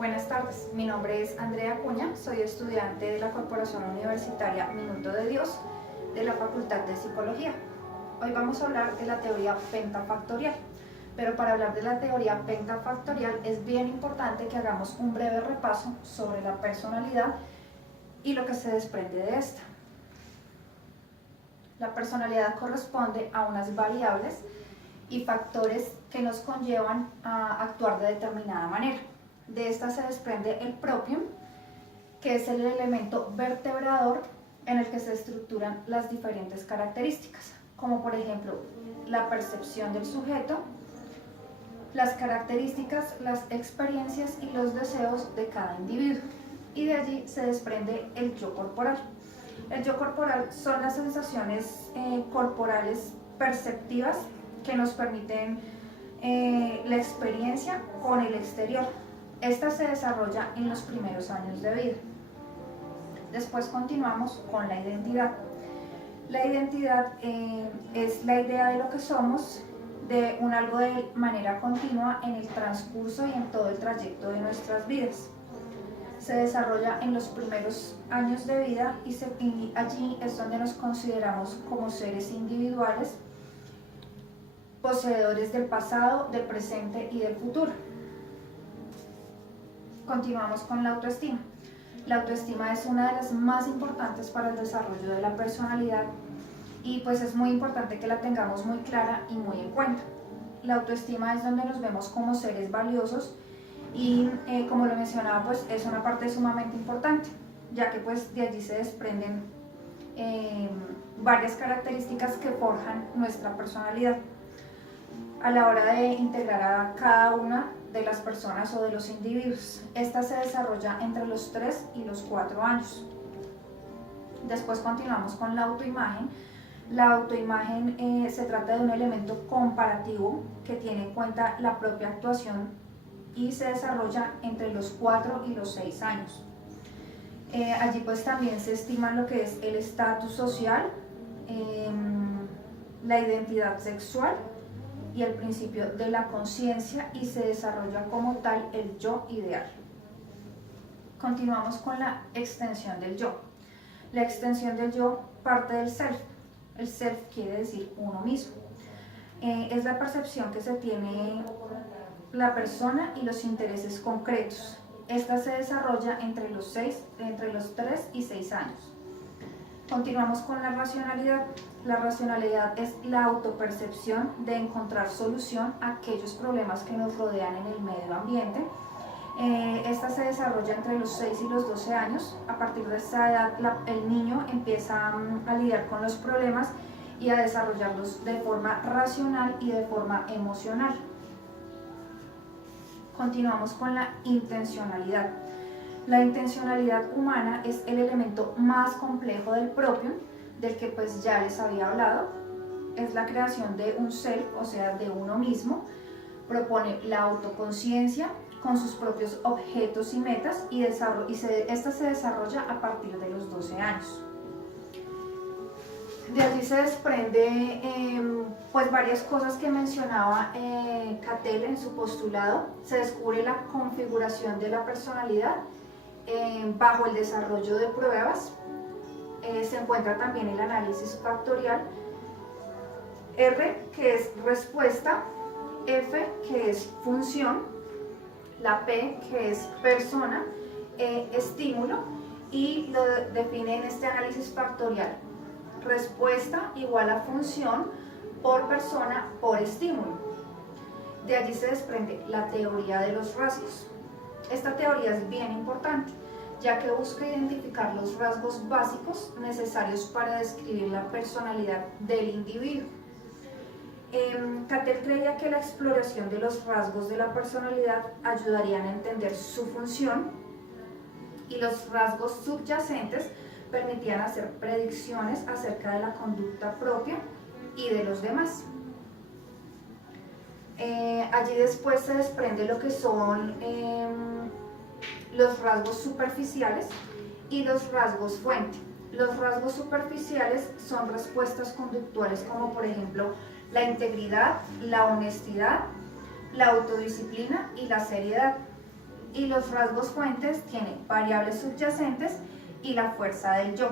Buenas tardes, mi nombre es Andrea Acuña, soy estudiante de la Corporación Universitaria Minuto de Dios de la Facultad de Psicología. Hoy vamos a hablar de la teoría pentafactorial, pero para hablar de la teoría pentafactorial es bien importante que hagamos un breve repaso sobre la personalidad y lo que se desprende de esta. La personalidad corresponde a unas variables y factores que nos conllevan a actuar de determinada manera. De esta se desprende el propium, que es el elemento vertebrador en el que se estructuran las diferentes características, como por ejemplo la percepción del sujeto, las características, las experiencias y los deseos de cada individuo. Y de allí se desprende el yo corporal. El yo corporal son las sensaciones corporales perceptivas que nos permiten la experiencia con el exterior. Esta se desarrolla en los primeros años de vida. Después continuamos con la identidad. La identidad es la idea de lo que somos, de un algo de manera continua en el transcurso y en todo el trayecto de nuestras vidas. Se desarrolla en los primeros años de vida y allí es donde nos consideramos como seres individuales, poseedores del pasado, del presente y del futuro. Continuamos con la autoestima. La autoestima es una de las más importantes para el desarrollo de la personalidad y pues es muy importante que la tengamos muy clara y muy en cuenta. La autoestima es donde nos vemos como seres valiosos y como lo mencionaba, pues es una parte sumamente importante, ya que pues de allí se desprenden varias características que forjan nuestra personalidad a la hora de integrar a cada una de las personas o de los individuos. Esta se desarrolla entre los 3 y los 4 años. Después continuamos con la autoimagen. La autoimagen se trata de un elemento comparativo que tiene en cuenta la propia actuación y se desarrolla entre los 4 y los 6 años. Allí pues también se estima lo que es el estatus social, la identidad sexual y el principio de la conciencia, y se desarrolla como tal el yo ideal. Continuamos con la extensión del yo. La extensión del yo parte del self. El self quiere decir uno mismo. Es la percepción que se tiene la persona y los intereses concretos. Esta se desarrolla entre los 3 y 6 años. Continuamos con la racionalidad. La racionalidad es la autopercepción de encontrar solución a aquellos problemas que nos rodean en el medio ambiente. Esta se desarrolla entre los 6 y los 12 años. A partir de esta edad, el niño empieza a lidiar con los problemas y a desarrollarlos de forma racional y de forma emocional. Continuamos con la intencionalidad. La intencionalidad humana es el elemento más complejo del propio, del que pues ya les había hablado. Es la creación de un self, o sea, de uno mismo. Propone la autoconciencia con sus propios objetos y metas y esta se desarrolla a partir de los 12 años. De allí se desprende pues varias cosas que mencionaba Cattell en su postulado. Se descubre la configuración de la personalidad bajo el desarrollo de pruebas. Se encuentra también el análisis factorial, R, que es respuesta, F, que es función, la P, que es persona, estímulo, y lo define en este análisis factorial: respuesta igual a función por persona por estímulo. De allí se desprende la teoría de los rasgos. Esta teoría es bien importante, ya que busca identificar los rasgos básicos necesarios para describir la personalidad del individuo. Cattell creía que la exploración de los rasgos de la personalidad ayudarían a entender su función, y los rasgos subyacentes permitían hacer predicciones acerca de la conducta propia y de los demás. Allí después se desprende lo que son los rasgos superficiales y los rasgos fuente. Los rasgos superficiales son respuestas conductuales como por ejemplo la integridad, la honestidad, la autodisciplina y la seriedad. Y los rasgos fuentes tienen variables subyacentes y la fuerza del yo.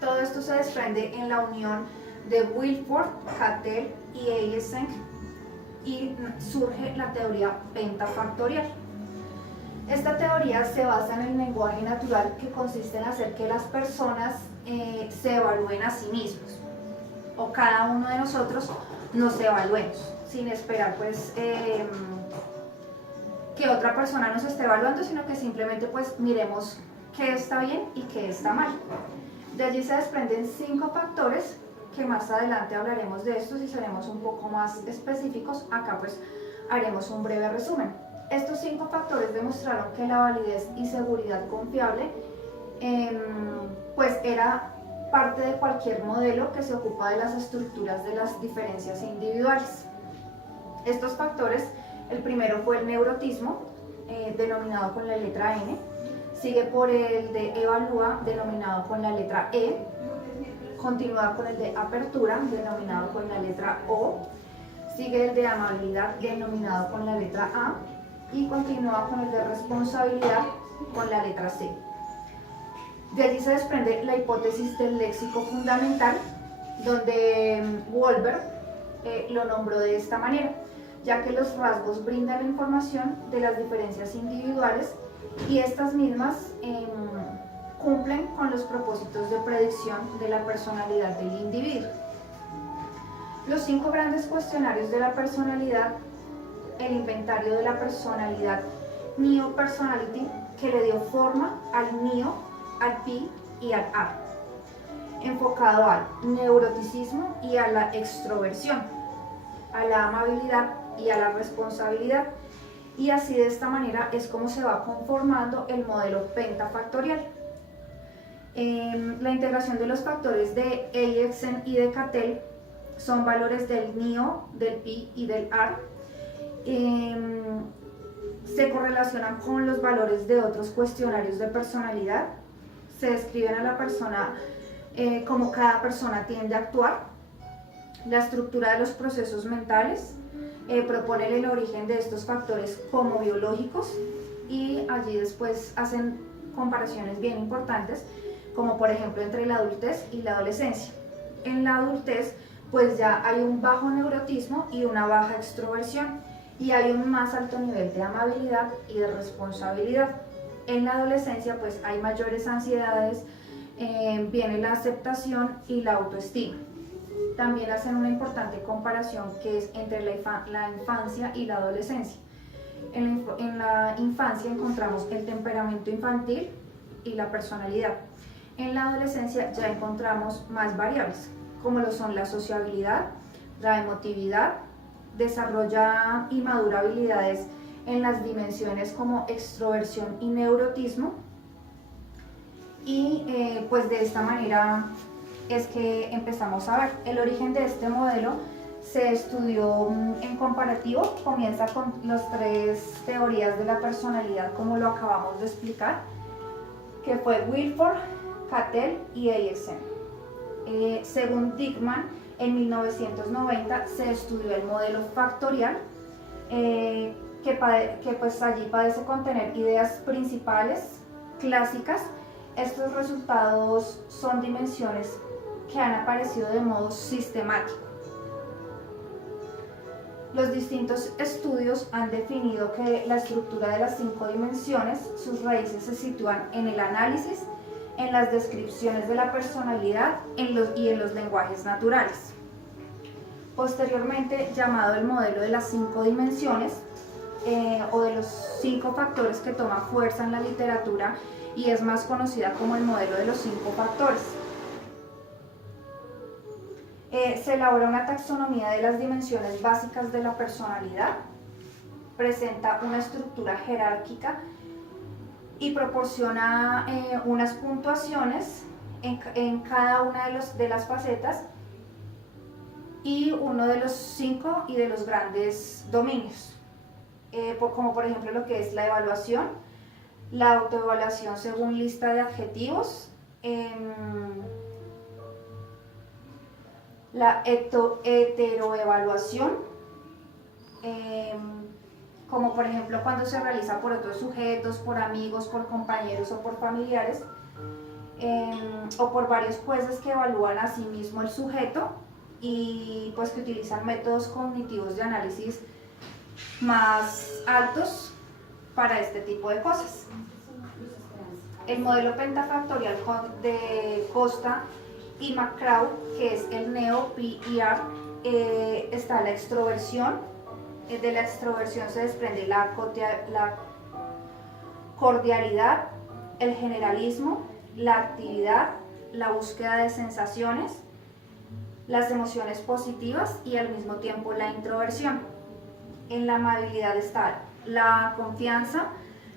Todo esto se desprende en la unión de Wilford, Cattell y Eysenck y surge la teoría pentafactorial. Esta teoría se basa en el lenguaje natural, que consiste en hacer que las personas se evalúen a sí mismos, o cada uno de nosotros nos evaluemos, sin esperar pues que otra persona nos esté evaluando, sino que simplemente pues miremos qué está bien y qué está mal. De allí se desprenden 5 factores, que más adelante hablaremos de estos y seremos un poco más específicos. Acá pues haremos un breve resumen. Estos 5 factores demostraron que la validez y seguridad confiable pues era parte de cualquier modelo que se ocupa de las estructuras de las diferencias individuales. Estos factores, el primero fue el neurotismo, denominado con la letra N, sigue por el de evalúa, denominado con la letra E, continúa con el de apertura, denominado con la letra O, sigue el de amabilidad, denominado con la letra A, y continúa con el de responsabilidad con la letra C. De allí se desprende la hipótesis del léxico fundamental, donde Wolber lo nombró de esta manera, ya que los rasgos brindan la información de las diferencias individuales y estas mismas cumplen con los propósitos de predicción de la personalidad del individuo. Los 5 grandes cuestionarios de la personalidad, el inventario de la personalidad Neo Personality, que le dio forma al Neo, al Pi y al A, enfocado al neuroticismo y a la extroversión, a la amabilidad y a la responsabilidad, y así de esta manera es como se va conformando el modelo pentafactorial. La integración de los factores de Eysenck y de Cattell son valores del Neo, del Pi y del AR. Se correlacionan con los valores de otros cuestionarios de personalidad, se describen a la persona como cada persona tiende a actuar, la estructura de los procesos mentales, proponen el origen de estos factores como biológicos, y allí después hacen comparaciones bien importantes, como por ejemplo entre la adultez y la adolescencia. En la adultez pues ya hay un bajo neurotismo y una baja extroversión, y hay un más alto nivel de amabilidad y de responsabilidad. En la adolescencia pues hay mayores ansiedades, viene la aceptación y la autoestima. También hacen una importante comparación que es entre la infancia y la adolescencia. En la infancia encontramos el temperamento infantil y la personalidad. En la adolescencia ya encontramos más variables, como lo son la sociabilidad, la emotividad, desarrolla y madura habilidades en las dimensiones como extroversión y neurotismo, y pues de esta manera es que empezamos a ver el origen de este modelo. Se estudió en comparativo, comienza con las 3 teorías de la personalidad como lo acabamos de explicar, que fue Wilford, Cattell y Eysenck. Según Dickman, en 1990 se estudió el modelo factorial, que pues allí parece contener ideas principales clásicas. Estos resultados son dimensiones que han aparecido de modo sistemático. Los distintos estudios han definido que la estructura de las 5 dimensiones, sus raíces se sitúan en el análisis, en las descripciones de la personalidad y en los lenguajes naturales. Posteriormente, llamado el modelo de las 5 dimensiones, o de los 5 factores, que toma fuerza en la literatura y es más conocida como el modelo de los 5 factores. Se elabora una taxonomía de las dimensiones básicas de la personalidad, presenta una estructura jerárquica y proporciona unas puntuaciones en cada una de las facetas y uno de los 5 y de los grandes dominios, como por ejemplo lo que es la evaluación, la autoevaluación según lista de adjetivos, la heteroevaluación, como por ejemplo cuando se realiza por otros sujetos, por amigos, por compañeros o por familiares, o por varios jueces que evalúan a sí mismo el sujeto y pues que utilizan métodos cognitivos de análisis más altos para este tipo de cosas. El modelo pentafactorial de Costa y McCraw, que es el Neo-PER, está la extroversión. De la extroversión se desprende la cordialidad, el generalismo, la actividad, la búsqueda de sensaciones, las emociones positivas y al mismo tiempo la introversión. En la amabilidad está la confianza,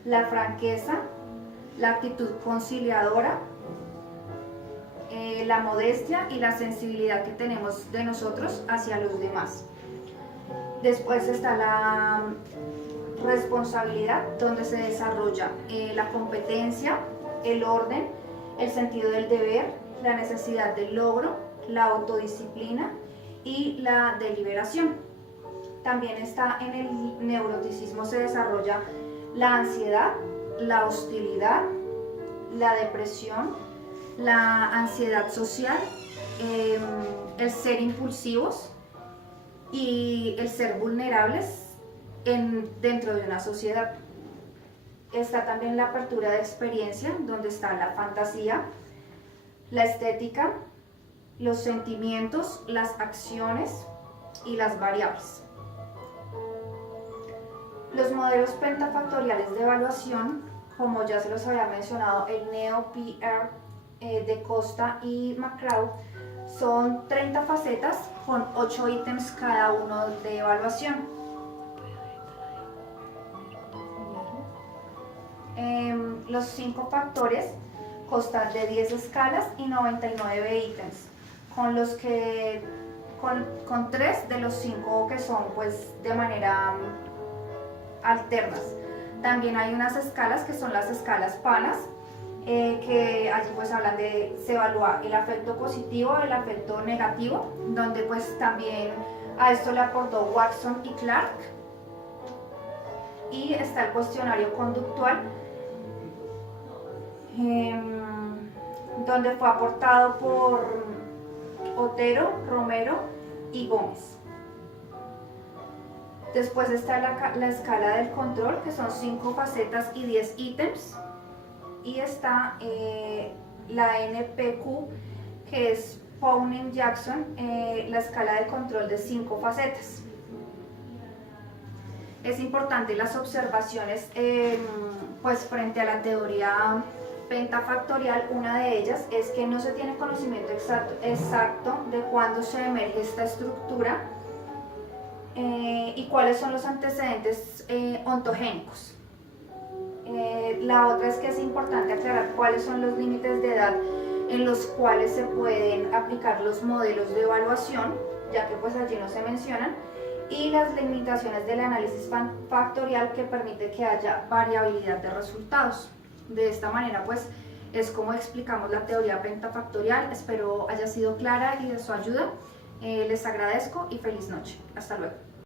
la franqueza, la actitud conciliadora, la modestia y la sensibilidad que tenemos de nosotros hacia los demás. Después está la responsabilidad, donde se desarrolla la competencia, el orden, el sentido del deber, la necesidad del logro, la autodisciplina y la deliberación. También está en el neuroticismo, se desarrolla la ansiedad, la hostilidad, la depresión, la ansiedad social, el ser impulsivos y el ser vulnerables dentro de una sociedad. Está también la apertura de experiencia, donde está la fantasía, la estética, los sentimientos, las acciones y las variables. Los modelos pentafactoriales de evaluación, como ya se los había mencionado, el Neo-PER de Costa y McCraw, son 30 facetas con 8 ítems cada uno de evaluación. Los 5 factores constan de 10 escalas y 99 ítems, con 3 de los 5 que son pues de manera alternas. También hay unas escalas que son las escalas panas, que allí pues hablan se evalúa el afecto positivo, el afecto negativo, donde pues también a esto le aportó Watson y Clark. Y está el cuestionario conductual, donde fue aportado por Otero, Romero y Gómez. Después está la escala del control, que son 5 facetas y 10 ítems. Y está la NPQ, que es Pownam-Jackson, la escala de control de 5 facetas. Es importante las observaciones pues frente a la teoría pentafactorial. Una de ellas es que no se tiene conocimiento exacto de cuándo se emerge esta estructura y cuáles son los antecedentes ontogénicos. La otra es que es importante aclarar cuáles son los límites de edad en los cuales se pueden aplicar los modelos de evaluación, ya que pues allí no se mencionan, y las limitaciones del análisis factorial, que permite que haya variabilidad de resultados. De esta manera pues es como explicamos la teoría pentafactorial. Espero haya sido clara y de su ayuda. Les agradezco y feliz noche. Hasta luego.